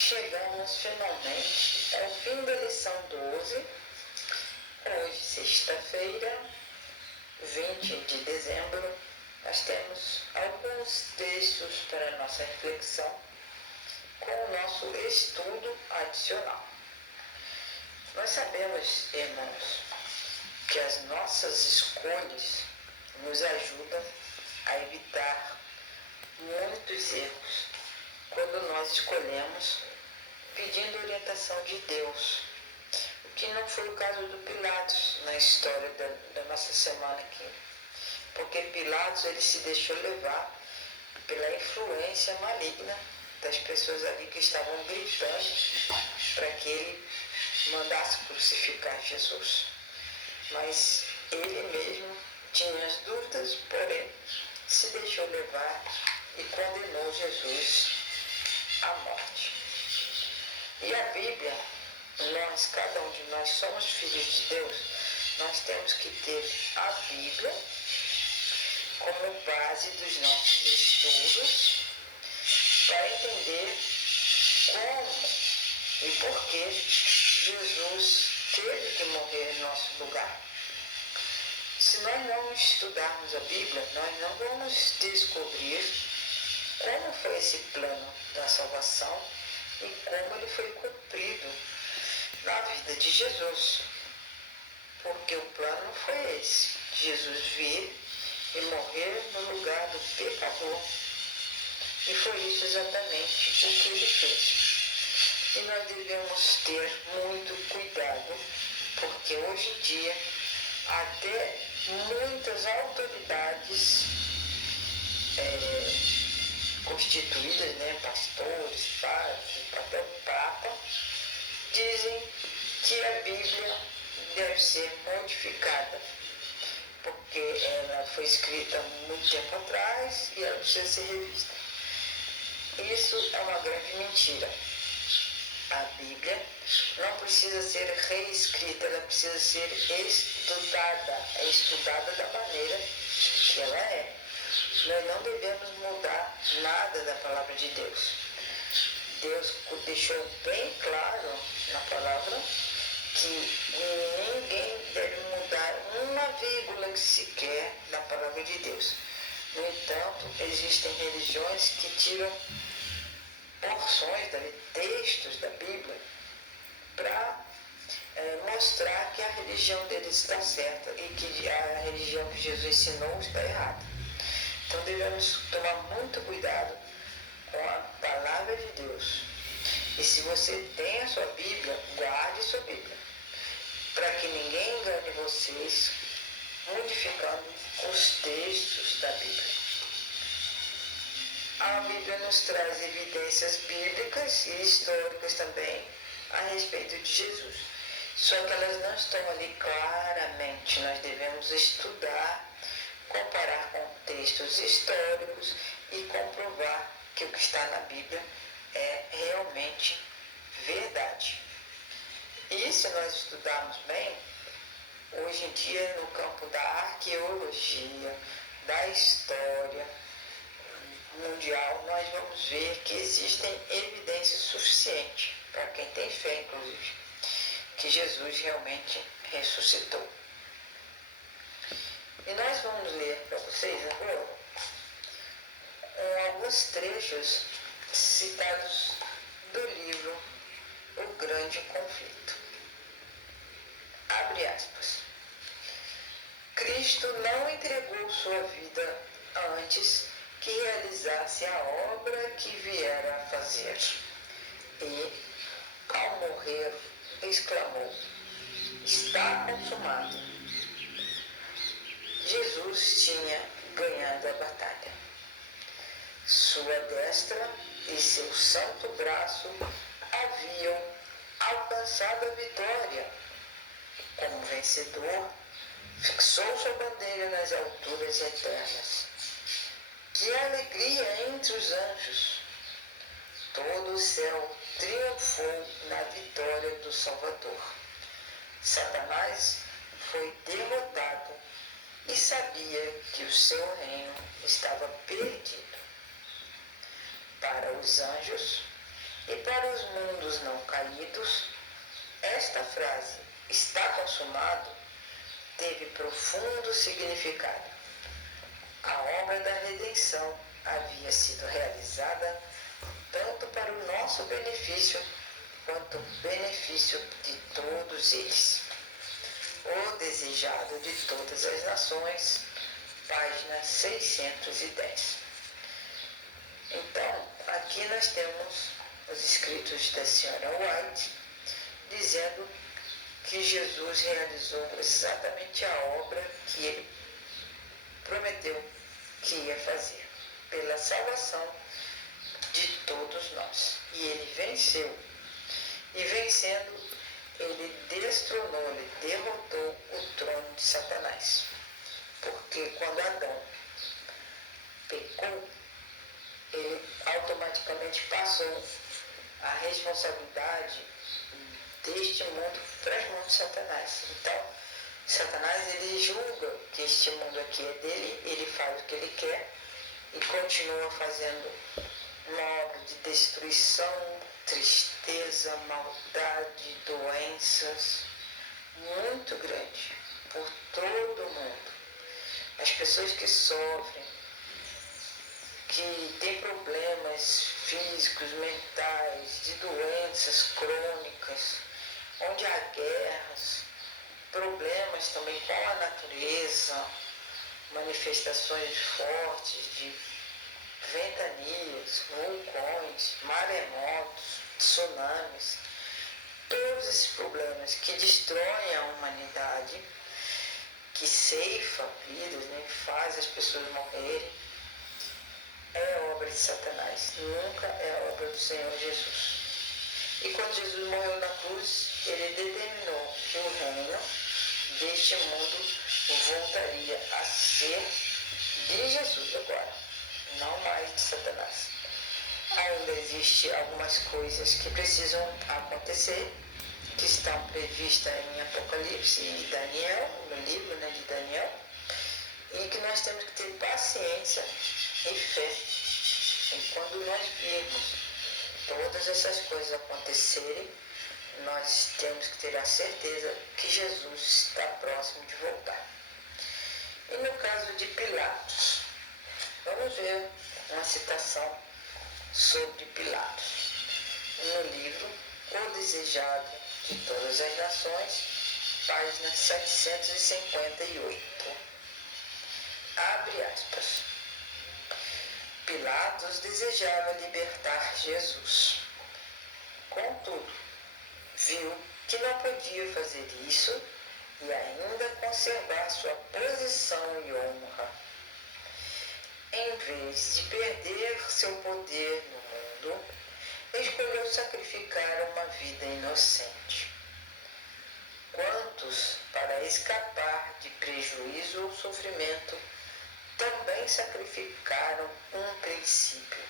Chegamos finalmente ao fim da lição 12, hoje, sexta-feira, 20 de dezembro. Nós temos alguns textos para nossa reflexão com o nosso estudo adicional. Nós sabemos, irmãos, que as nossas escolhas nos ajudam a evitar muitos erros quando nós escolhemos pedindo orientação de Deus, o que não foi o caso do Pilatos na história da nossa semana aqui, porque Pilatos ele se deixou levar pela influência maligna das pessoas ali que estavam gritando para que ele mandasse crucificar Jesus. Mas ele mesmo tinha as dúvidas, porém se deixou levar e condenou Jesus à morte. E a Bíblia, cada um de nós somos filhos de Deus, nós temos que ter a Bíblia como base dos nossos estudos para entender como e por que Jesus teve que morrer em nosso lugar. Se nós não estudarmos a Bíblia, nós não vamos descobrir como foi esse plano da salvação e como ele foi cumprido na vida de Jesus. Porque o plano foi esse: Jesus vir e morrer no lugar do pecador. E foi isso exatamente o que ele fez. E nós devemos ter muito cuidado, porque hoje em dia até muitas autoridades constituídas, pastores, padres, até o Papa, dizem que a Bíblia deve ser modificada, porque ela foi escrita há muito tempo atrás e ela precisa ser revista. Isso é uma grande mentira. A Bíblia não precisa ser reescrita, ela precisa ser estudada da maneira que ela é. Nós não devemos mudar nada da palavra de Deus. Deus deixou bem claro na palavra que ninguém deve mudar uma vírgula sequer da palavra de Deus. No entanto, existem religiões que tiram porções, textos da Bíblia, para mostrar que a religião deles está certa e que a religião que Jesus ensinou está errada. Então devemos tomar muito cuidado com a palavra de Deus. E se você tem a sua Bíblia, guarde sua Bíblia, para que ninguém engane vocês modificando os textos da Bíblia. A Bíblia nos traz evidências bíblicas e históricas também a respeito de Jesus. Só que elas não estão ali claramente. Nós devemos estudar, comparar com textos históricos e comprovar que o que está na Bíblia é realmente verdade. E se nós estudarmos bem, hoje em dia no campo da arqueologia, da história mundial, nós vamos ver que existem evidências suficientes, para quem tem fé inclusive, que Jesus realmente ressuscitou. E nós vamos ler para vocês agora alguns trechos citados do livro O Grande Conflito. Abre aspas. Cristo não entregou sua vida antes que realizasse a obra que viera a fazer. E, ao morrer, exclamou: está consumado. Jesus tinha ganhado a batalha. Sua destra e seu santo braço haviam alcançado a vitória. Como vencedor, fixou sua bandeira nas alturas eternas. Que alegria entre os anjos! Todo o céu triunfou na vitória do Salvador. Satanás foi derrotado e sabia que o seu reino estava perdido. Para os anjos, E para os mundos não caídos, esta frase, está consumado, teve profundo significado. A obra da redenção havia sido realizada tanto para o nosso benefício quanto o benefício de todos eles. O desejado de todas as nações, página 610. Então, aqui nós temos os escritos da senhora White, dizendo que Jesus realizou exatamente a obra que ele prometeu que ia fazer, pela salvação de todos nós. E ele venceu. E vencendo, ele destronou, ele derrotou o trono de Satanás. Porque quando Adão pecou, ele automaticamente passou a responsabilidade deste mundo para as mãos de Satanás. Então, Satanás, ele julga que este mundo aqui é dele, ele faz o que ele quer e continua fazendo uma obra de destruição, tristeza, maldade, doenças muito grande por todo o mundo. As pessoas que sofrem, que têm problemas físicos, mentais, de doenças crônicas, onde há guerras, problemas também com a natureza, manifestações fortes de ventanias, vulcões, maremotos, tsunamis, todos esses problemas que destroem a humanidade, que ceifa vidas, né, faz as pessoas morrerem, é obra de Satanás, nunca é obra do Senhor Jesus. E quando Jesus morreu na cruz, ele determinou que o reino deste mundo voltaria a ser de Jesus agora, não mais de Satanás. Ainda existem algumas coisas que precisam acontecer, que estão previstas em Apocalipse e Daniel, no livro, né, de Daniel, e que nós temos que ter paciência e fé. E quando nós virmos todas essas coisas acontecerem, nós temos que ter a certeza que Jesus está próximo de voltar. E no caso de Pilatos, vamos ver uma citação sobre Pilatos no livro O Desejado de Todas as Nações, página 758. Abre aspas. Pilatos desejava libertar Jesus. Contudo, viu que não podia fazer isso e ainda conservar sua posição e honra. Em vez de perder seu poder no mundo, escolheu sacrificar uma vida inocente. Quantos, para escapar de prejuízo ou sofrimento, também sacrificaram um princípio.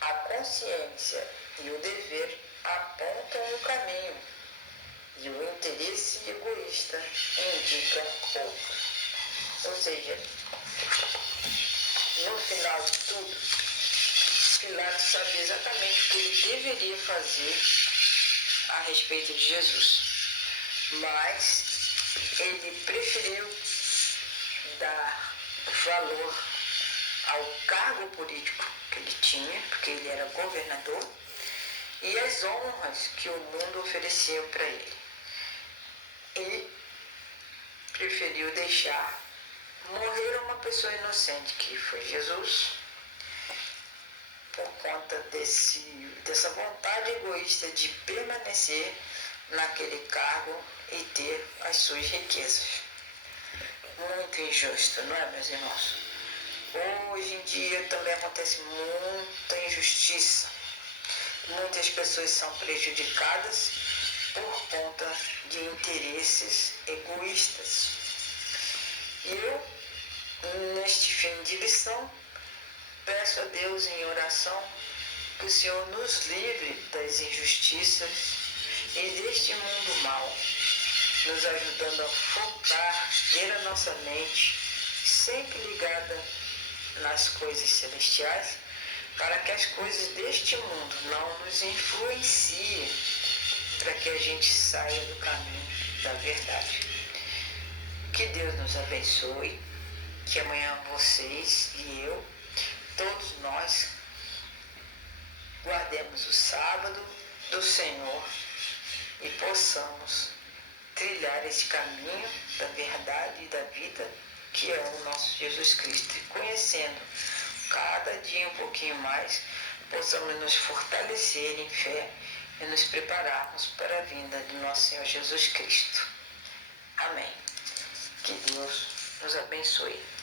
A consciência e o dever apontam um caminho e o interesse egoísta indica outro. Ou seja, no final de tudo, Pilatos sabia exatamente o que ele deveria fazer a respeito de Jesus. Mas ele preferiu dar valor ao cargo político que ele tinha, porque ele era governador, e as honras que o mundo oferecia para ele. E preferiu deixar morrer uma pessoa inocente, que foi Jesus, por conta dessa vontade egoísta de permanecer naquele cargo e ter as suas riquezas. Muito injusto, não é, meus irmãos? Hoje em dia também acontece muita injustiça. Muitas pessoas são prejudicadas por conta de interesses egoístas. E eu, neste fim de lição, peço a Deus em oração que o Senhor nos livre das injustiças e deste mundo mau, nos ajudando a focar, ter a nossa mente sempre ligada nas coisas celestiais, para que as coisas deste mundo não nos influenciem, para que a gente saia do caminho da verdade. Que Deus nos abençoe, que amanhã vocês e eu, todos nós, guardemos o sábado do Senhor e possamos trilhar esse caminho da verdade e da vida, que é o nosso Jesus Cristo. E conhecendo cada dia um pouquinho mais, possamos nos fortalecer em fé e nos prepararmos para a vinda de nosso Senhor Jesus Cristo. Amém. Que Deus nos abençoe.